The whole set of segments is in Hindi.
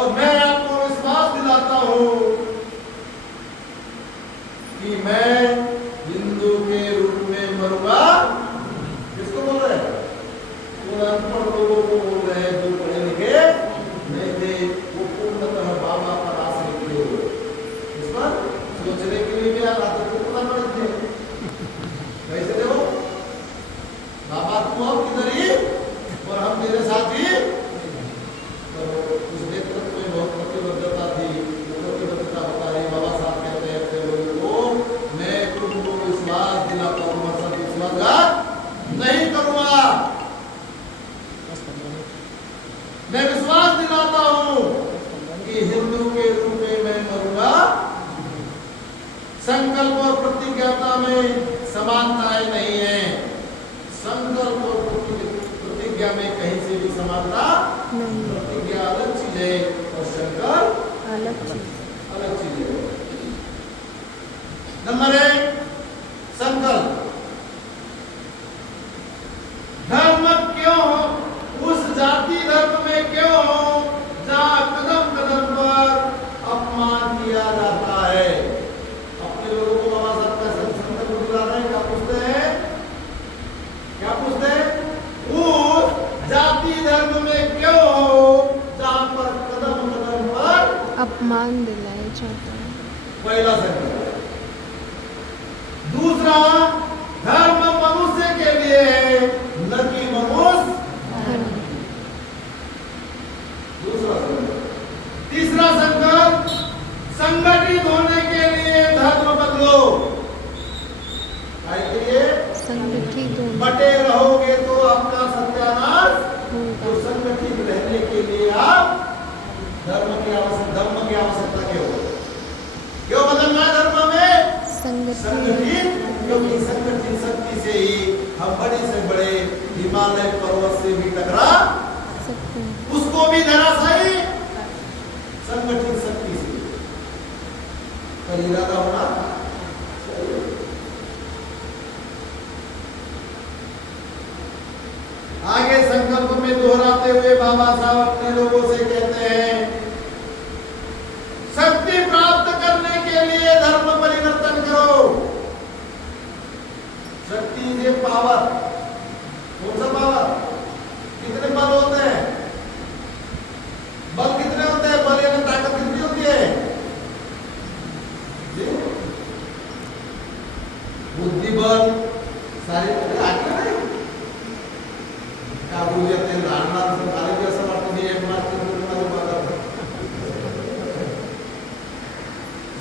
और मैं आपको विश्वास दिलाता हूं कि मैं हिंदू के रूप में मरूंगा। किसको बोल रहे हैं? उन अनपढ़ लोगों को बोल रहे हैं जो पढ़े लिखे नहीं थे, वो पूर्णतः बाबा पर आश्रित थे। इस पर सोचने के लिए भी आप आते को पता पड़े थे कैसे थे वो? बाबा तू अब किधर ही और हम तेरे साथ ही। तो उस नेतृत्व में बहुत प्रतिबद्धता थी। प्रतिबद्धता बता रही बाबा साहब कहते हैं अपने लोगों को, मैं तुमको विश्वास दिलाता हूँ, मतलब विश्वासघात नहीं करूंगा। मैं विश्वास दिलाता हूं कि हिंदू के रूप में मैं मरूंगा। संकल्प और प्रतिज्ञाता में समानताएं नहीं है। संकल्प और प्रतिज्ञा में कहीं से भी समानता नहीं। प्रतिज्ञा अलग चीज है और संकल्प अलग चीज है। नंबर 1 संकल्प। धर्म क्यों हो? उस जाति धर्म में क्यों हो जहां कदम कदम पर अपमान किया जाता है? अपने लोगों को बाबा साहब का संकल्प बुला रहे हैं। क्या पूछते हैं? क्या पूछते हैं? उस जाति धर्म में क्यों हो जहां पर कदम कदम पर अपमान दिलाया जाता है। पहला संकल्प। दूसरा, धर्म मनुष्य के लिए है, न कि मनुष्य। दूसरा संकल्प। तीसरा संकल्प, संगठित होने के लिए धर्म बदलो। के लिए संगठित बटे रहोगे तो आपका सत्यानाश होगा। तो संगठित रहने के लिए आप धर्म की आवश्यकता क्यों बदलना है धर्म में? संगठित, क्योंकि संगठित शक्ति से ही हम बड़े से बड़े हिमालय पर्वत से भी टकरा सकते हैं, उसको भी धराशायी संगठित शक्ति से। पर इरादा होना चाहिए। आगे संकल्प में दोहराते हुए बाबा साहब अपने लोगों से कहते हैं, शक्ति प्राप्त करने के लिए धर्म परिवर्तन करो। शक्ति से पावर। कौन सा पावर? कितने बल होते हैं? बल कितने होते हैं? बल यानी ताकत कितनी होती है? बुद्धि बल सारे आगे नहीं क्या बोल जाते हैं? रामनाथ से सारे जैसा बात नहीं है।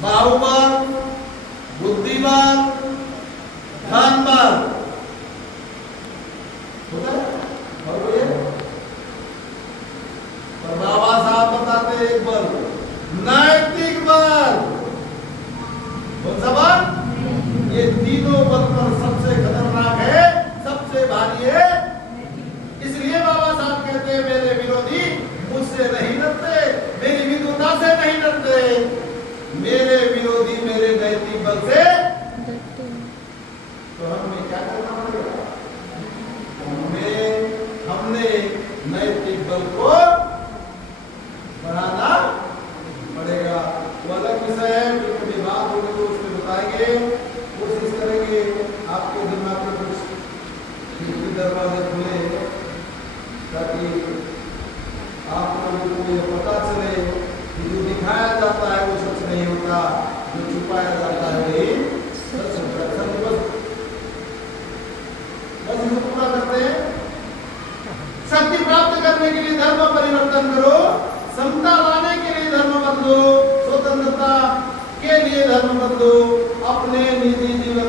बाहुबल, बुद्धिबल, धन बल होता है। और बाबा साहब बताते हैं एक बल, नैतिक बल। कौन सा बल? ये तीनों बल पर सबसे खतरनाक है, सबसे भारी है। इसलिए बाबा साहब कहते हैं, मेरे विरोधी मुझसे नहीं डरते, मेरी विद्वता से नहीं डरते, मेरे विरोधी मेरे नैतिक बल से डरते। तो हमें क्या करना पड़ेगा? हमने नैतिक बल को बढ़ाना पड़ेगा। वो अलग विषय है, कभी बात होगी तो उसमें बताएंगे, कोशिश करेंगे आपके दिमाग में कुछ दरवाजे खुले ताकि आप लोगों को ये पता चले कि जो दिखाया जाता है वो सच नहीं होता, जो छुपाया जाता है वही सच होता है। बस इसको पूरा करते हैं। शक्ति प्राप्त करने के लिए धर्म परिवर्तन करो, समता लाने के लिए धर्म बदलो, स्वतंत्रता के लिए धर्म बदलो, अपने निजी जीवन